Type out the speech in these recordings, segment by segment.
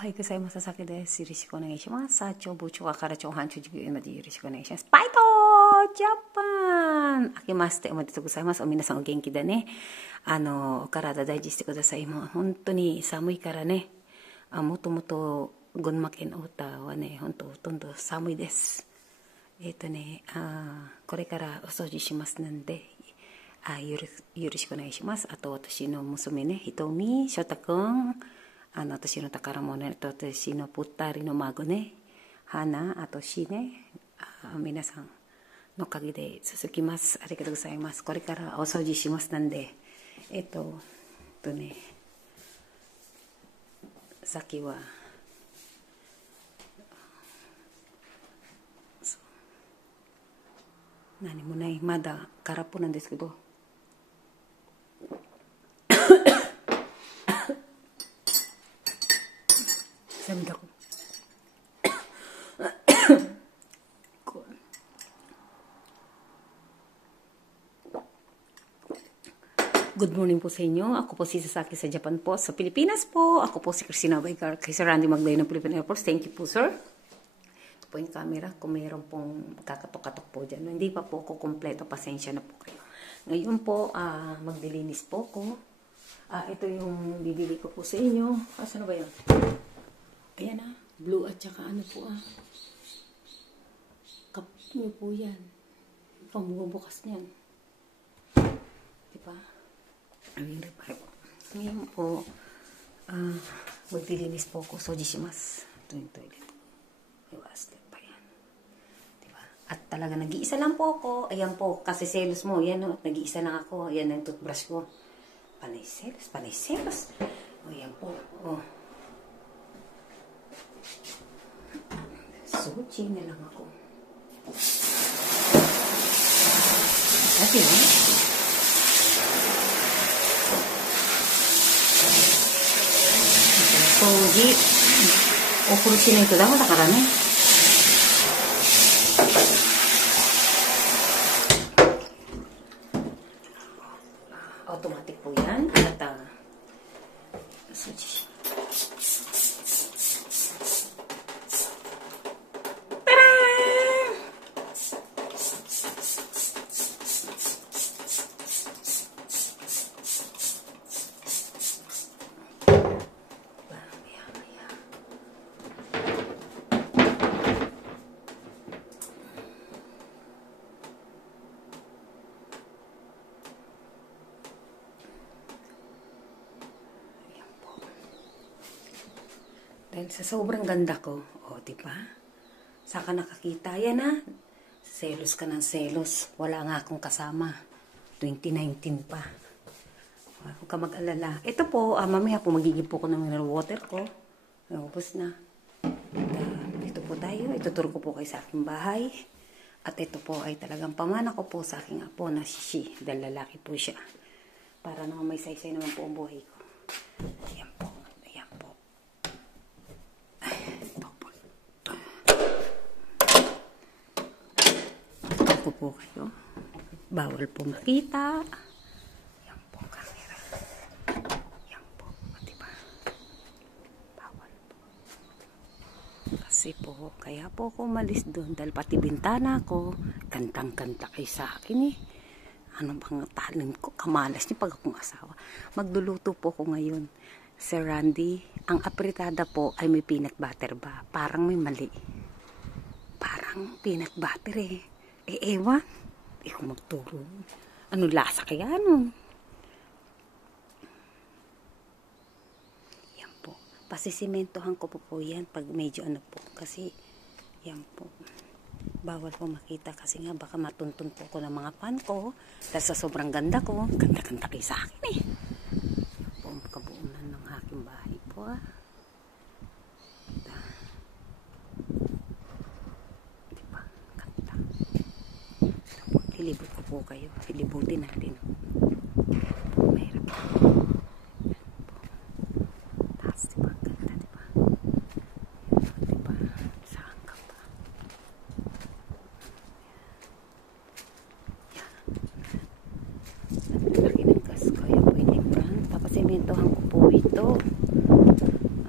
はいくさいまささきです。よろしくお願いします。さあ、長部長から長半長授業までよろしくお願いします。バイトジャパン明けましておめでとうございます。皆さんお元気でね。お体大事してください。もう本当に寒いからね。もともと群馬県の歌はね、本当ほとんど寒いです。これからお掃除しますので、よろしくお願いします。あと私の娘ね、ひとみ、しょうたくん、私の宝物と私のぷったりの孫ね、花、あとしね、皆さんのおかげで続きます。ありがとうございます。これからお掃除しますので、さっきは、何もない、まだ空っぽなんですけど、涙こGood morning po sa inyo. Ako po si Sasaki sa Japan po. Sa Pilipinas po, ako po si Christina Baycar kay Sir Randy Magday ng Philippine Air Force. Thank you po, sir. Ito po yung camera. Kung mayroon pong kakatok-katok po dyan. Hindi pa po ako kompleto. Pasensya na po kayo. Ngayon po, magdilinis po ko. Ito yung bibili ko po sa inyo. Saan ba yun? Ayan blue at saka ano po Cup nyo po yan. Pambubukas niyan. Diba? Ngayon po, magdilinis po ako. Soji shimasu. Ito yung toilet ko. Iwas pa yan. Diba? At talaga nag-iisa lang po ako. Ayan po, kasi selos mo. Yan nag-iisa lang ako. Ayan ang toothbrush ko. Panay selos. Ayan po. Soji na lang ako. At yun, Soji, okurushiないとダメだからね。Automatic po yan. At Soji. Dahil sa sobrang ganda ko, diba? Saka nakakita, yan selos ka ng selos. Wala nga akong kasama. 2019 pa. Huwag ka mag-alala. Ito po, mamaya po magiging po ko ng mineral water ko. Ubus na. Ito po tayo. Ituturo ko po kayo sa aking bahay. At ito po ay talagang pamana ko po sa aking apo na Shishi. Dahil lalaki po siya. Para naman may saysay naman po ang buhay ko. Ayan po. Po kayo. Bawal po makita. Yan po camera. Yan po. Diba? Bawal po. Kasi po, kaya po ako umalis doon dahil pati bintana ko, kantang-kanta kayo sa akin Ano bang talent ko? Kamalas niyo pag akong asawa. Magluluto po ko ngayon. Sir Randy, ang apritada po ay may peanut butter ba? Parang may mali. Parang peanut butter ewan. Kung magturo. Ano lasa kaya Yan po. Pasisimentohan ko po yan pag medyo po. Kasi, yan po. Bawal po makita kasi nga baka matuntun po ko ng mga fan ko. Dahil sa sobrang ganda ko. Ganda-ganda kayo sa akin Yan po ang kabuunan ng aking bahay po Ilibot ko po kayo. Ilibutin natin. Mahirap po. Taas, diba? Ganda, diba? Diba? Saan ka pa? Yan. Laki ng gas ko. Yan po yung Tapos imentohan ko po ito.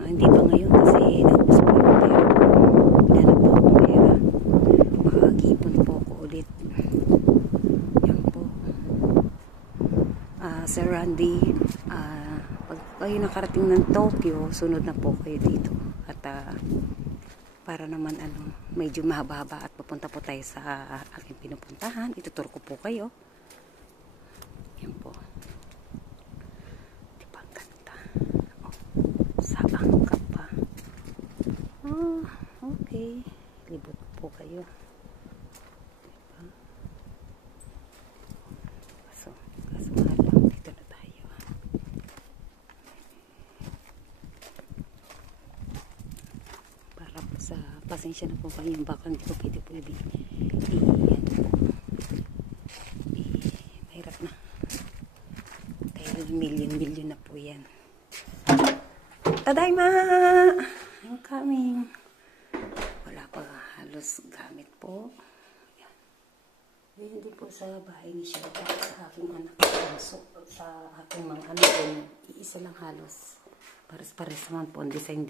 Hindi pa ngayon kasi Randy, pag kayo nakarating ng Tokyo, sunod na po kayo dito. At para naman medyo mahaba at papunta po tayo sa aking pinupuntahan. Ituturo ko po kayo. Yan po. Di ba ang ganda? Oh, sabang ka pa. Oh, okay. Libot po kayo. Diba? Kaso mahal lang. Dito na tayo. Para po sa pasensya na po kayo. Baka hindi ko pwede po mahirap na. Dahil million na po yan. Tadaima! I'm coming. Wala pa halos gamit po. Yan. Yan din po sa bahay ni Shelda. Sa aking anak. Sa aking mga anak. Iisa lang halos. Pares-pares naman po ang design dito.